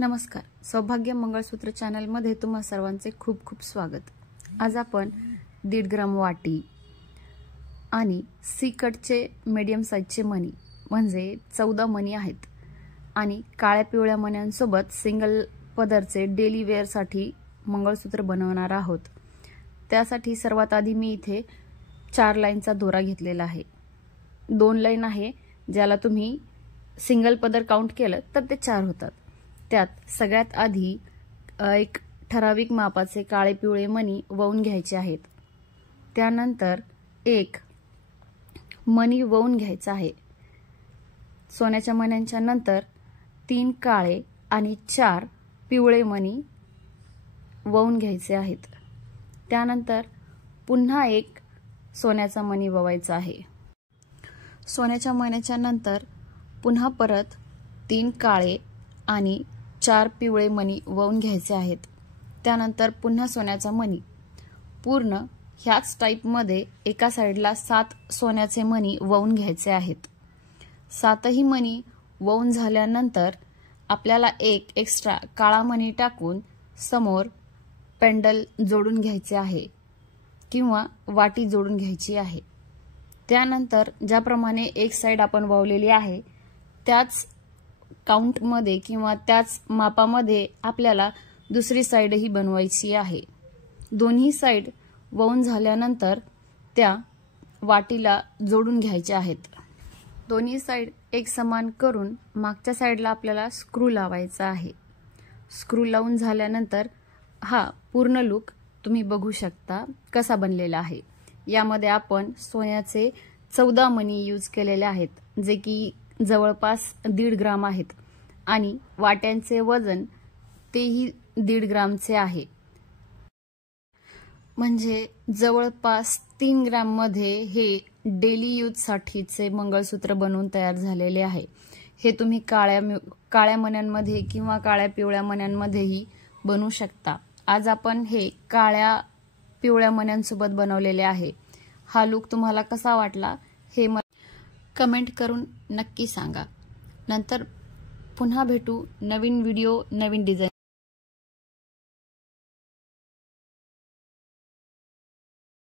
नमस्कार, सौभाग्य मंगळसूत्र चॅनल मध्ये तुम्हा सर्वांचे खूप खूप स्वागत। आज आपण 1.5 ग्राम वाटी आणि सी कटचे मीडियम साइजचे मणी म्हणजे 14 मणी आहेत आणि काळ्या पिवळ्या मण्यांसोबत सिंगल पदरचे डेली वेअर साठी मंगळसूत्र बनवणार आहोत। त्यासाठी सर्वात आधी मी इथे 4 लाईनचा दोरा घेतलेला आहे। 2 लाईन आहे ज्याला तुम्ही सिंगल पदर काउंट केलं तर ते 4 होतात। त्यात सगळ्यात आधी एक ठराविक मापाचे काळे पिवळे मणी ववून घ्यायचे आहेत। त्यानंतर एक मणी ववून घ्यायचा आहे। सोन्याच्या मण्यांच्या नंतर 3 काळे आणि 4 पिवळे मणी ववून घ्यायचे आहेत। त्यानंतर पुन्हा एक सोन्याचा मणी ववायचा आहे। सोन्याच्या मण्याच्या नंतर पुन्हा परत 3 काळे आणि 4 पिवळे मणी ववून घ्यायचे आहेत। त्यानंतर पुन्हा सोन्याचा मणी पूर्ण ह्याच टाइप मध्ये एका साइडला 7 सोन्याचे मणी ववून घ्यायचे आहेत। 7ही मणी ववून झाल्यानंतर आपल्याला एक एक्स्ट्रा काळा मणी टाकून समोर पेंडल जोडून घ्यायचे आहे किंवा वाटी जोडून घ्यायची आहे। त्यानंतर ज्याप्रमाणे एक साइड आपण ववलेली आहे त्याच काउंट मध्ये किंवा त्याच मापामध्ये आपल्याला दुसरी साइड ही बनवायची आहे। दोन्ही साइड ववून झाल्यानंतर त्या वाटीला जोडून घ्यायचे आहेत। दोन्ही साइड एक समान करून मागच्या साइडला आपल्याला स्क्रू लावायचा आहे। स्क्रू लावून झाल्यानंतर हा पूर्ण लुक तुम्ही बघू शकता कसा बनलेला आहे। यामध्ये आपण सोन्याचे 14 मणी यूज केलेले आहेत जे की जवळपास 1.5 ग्राम आहेत आणि वाट्यांचे वजन तेही 1.5 ग्रामचे आहे। म्हणजे जवळपास 3 ग्राम मध्ये हे डेली यूज साठीचे मंगळसूत्र बनवून तयार झालेले आहे। हे तुम्ही काळ्या मण्यांमध्ये किंवा काळ्या पिवळ्या मण्यांमध्येही बनवू शकता। आज आपण हे काळ्या पिवळ्या मण्यांसोबत बनवलेले आहे। हा लुक तुम्हाला कसा वाटला हे कमेंट करून नक्की सांगा। नंतर पुन्हा भेटू नवीन व्हिडिओ नवीन डिझाइन